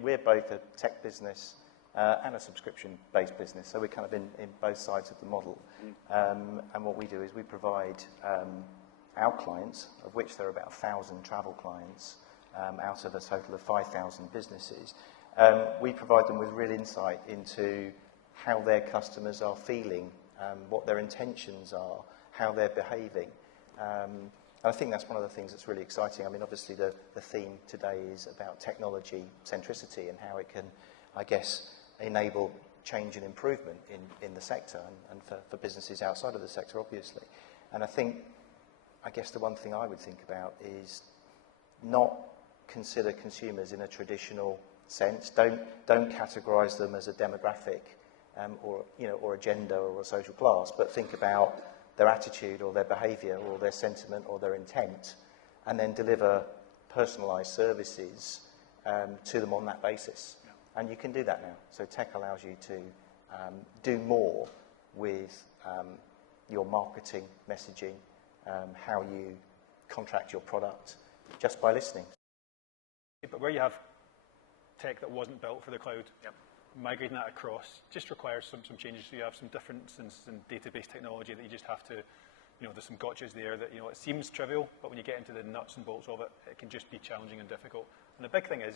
we're both a tech business and a subscription-based business, so we're kind of in both sides of the model. And what we do is we provide our clients, of which there are about 1,000 travel clients, out of a total of 5,000 businesses, we provide them with real insight into how their customers are feeling, what their intentions are, how they're behaving. And I think that's one of the things that's really exciting. I mean, obviously the theme today is about technology centricity and how it can, I guess, enable change and improvement in the sector and for businesses outside of the sector, obviously. And I guess the one thing I would think about is not consider consumers in a traditional sense. Don't categorise them as a demographic or a gender or a social class, but think about their attitude or their behaviour or their sentiment or their intent, and then deliver personalised services to them on that basis. And you can do that now. So tech allows you to do more with your marketing, messaging, how you contract your product, just by listening. But where you have tech that wasn't built for the cloud, migrating that across just requires some changes. So you have some differences in database technology that you just have to, there's some gotchas there that, it seems trivial, but when you get into the nuts and bolts of it, it can just be challenging and difficult. And the big thing is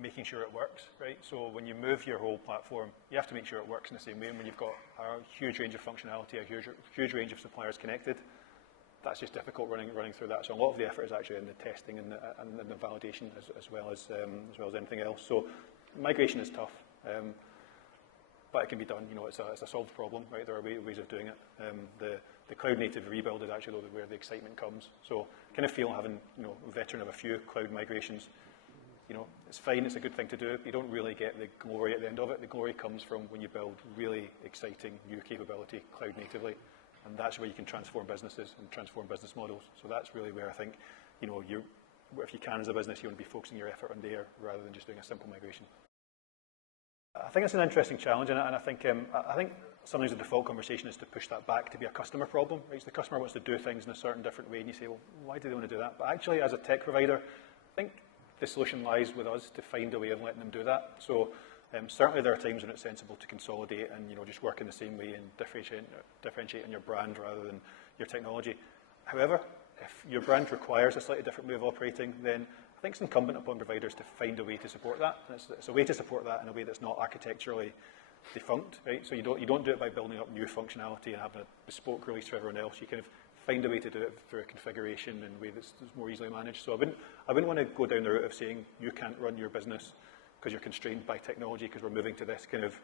making sure it works, right? So when you move your whole platform, you have to make sure it works in the same way. And when you've got a huge range of functionality, a huge range of suppliers connected, that's just difficult running through that. So a lot of the effort is actually in the testing and the validation as well as anything else. So migration is tough, but it can be done. It's a solved problem, right? There are ways of doing it. The cloud native rebuild is actually where the excitement comes. So kind of feel having a veteran of a few cloud migrations. It's fine, it's a good thing to do. You don't really get the glory at the end of it. The glory comes from when you build really exciting new capability cloud natively. And that's where you can transform businesses and transform business models. So that's really where I think, if you can as a business, you want to be focusing your effort on there rather than just doing a simple migration. I think it's an interesting challenge, and I think sometimes the default conversation is to push that back to be a customer problem. Right? So the customer wants to do things in a certain different way, and you say, well, why do they want to do that? But actually, as a tech provider, I think the solution lies with us to find a way of letting them do that. So certainly there are times when it's sensible to consolidate and just work in the same way and differentiate in your brand rather than your technology. However, if your brand requires a slightly different way of operating, then I think it's incumbent upon providers to find a way to support that. And it's a way to support that in a way that's not architecturally defunct, right? So you don't do it by building up new functionality and having a bespoke release for everyone else. You kind of find a way to do it through a configuration in a way that's more easily managed. So I wouldn't want to go down the route of saying you can't run your business because you're constrained by technology because we're moving to this kind of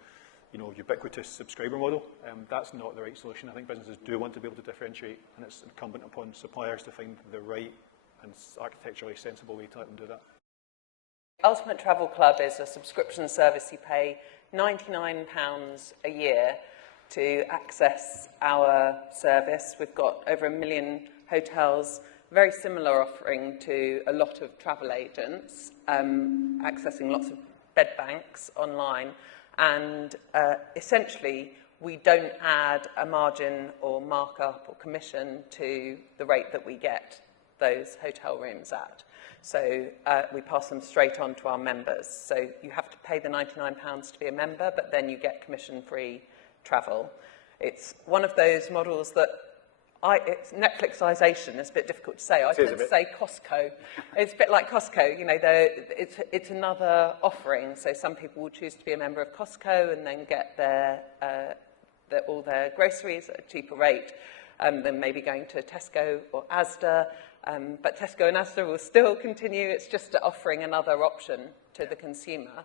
ubiquitous subscriber model. That's not the right solution. I think businesses do want to be able to differentiate, and it's incumbent upon suppliers to find the right and architecturally sensible way to let them do that. Ultimate Travel Club is a subscription service. You pay £99 a year to access our service. We've got over 1 million hotels, very similar offering to a lot of travel agents, accessing lots of bed banks online. And essentially, we don't add a margin or markup or commission to the rate that we get those hotel rooms at. So we pass them straight on to our members. So you have to pay the £99 to be a member, but then you get commission-free travel. It's one of those models that it's Netflixization. It's a bit difficult to say. I tend to say Costco. It's a bit like Costco. It's another offering. So some people will choose to be a member of Costco and then get all their groceries at a cheaper rate than maybe going to Tesco or Asda. But Tesco and Asda will still continue. It's just offering another option to the consumer.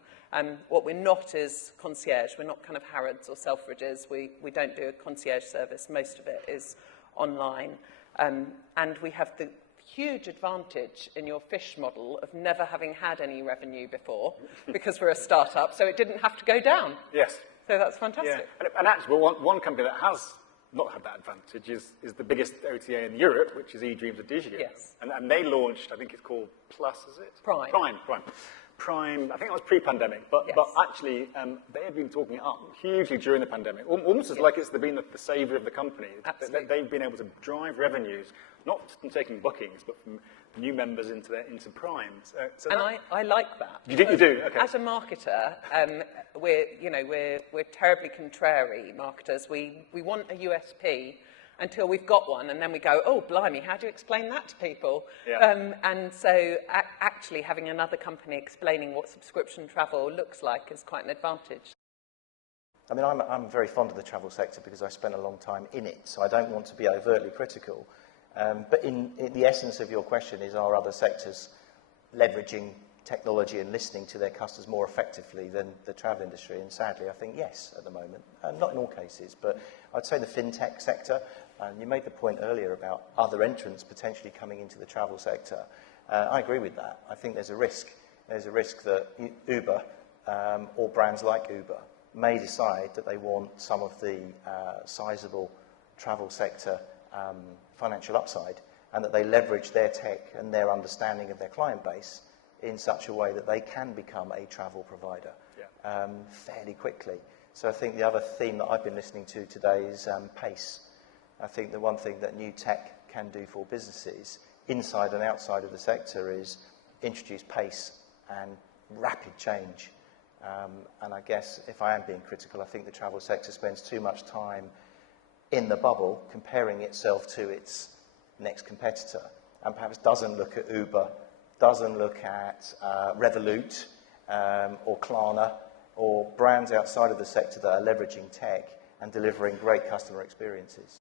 What we're not is concierge. We're not kind of Harrods or Selfridges. We don't do a concierge service. Most of it is online. And we have the huge advantage in your fish model of never having had any revenue before because we're a startup, so it didn't have to go down. Yes. So that's fantastic. Yeah. And actually, one company that has not had that advantage is the biggest OTA in Europe, which is eDreams of Digio. Yes. And they launched, I think it's called Plus, is it? Prime. Prime, I think it was pre-pandemic, but actually they have been talking it up hugely during the pandemic, almost as like it's been the saviour of the company. Absolutely. They've been able to drive revenues, not from taking bookings, but from new members into Prime. So and that, I like that. You do? Okay. As a marketer, we're terribly contrary marketers. We want a USP until we've got one, and then we go, oh, blimey, how do you explain that to people? Yeah. And so actually having another company explaining what subscription travel looks like is quite an advantage. I mean, I'm very fond of the travel sector because I spent a long time in it, so I don't want to be overtly critical. But in the essence of your question is, are other sectors leveraging technology and listening to their customers more effectively than the travel industry? And sadly, I think yes at the moment. Not in all cases, but I'd say the fintech sector, and you made the point earlier about other entrants potentially coming into the travel sector. I agree with that. I think there's a risk. There's a risk that Uber or brands like Uber may decide that they want some of the sizable travel sector financial upside, and that they leverage their tech and their understanding of their client base in such a way that they can become a travel provider fairly quickly. So I think the other theme that I've been listening to today is pace. I think the one thing that new tech can do for businesses inside and outside of the sector is introduce pace and rapid change. And I guess if I am being critical, I think the travel sector spends too much time in the bubble comparing itself to its next competitor, and perhaps doesn't look at Uber, doesn't look at Revolut or Klarna or brands outside of the sector that are leveraging tech and delivering great customer experiences.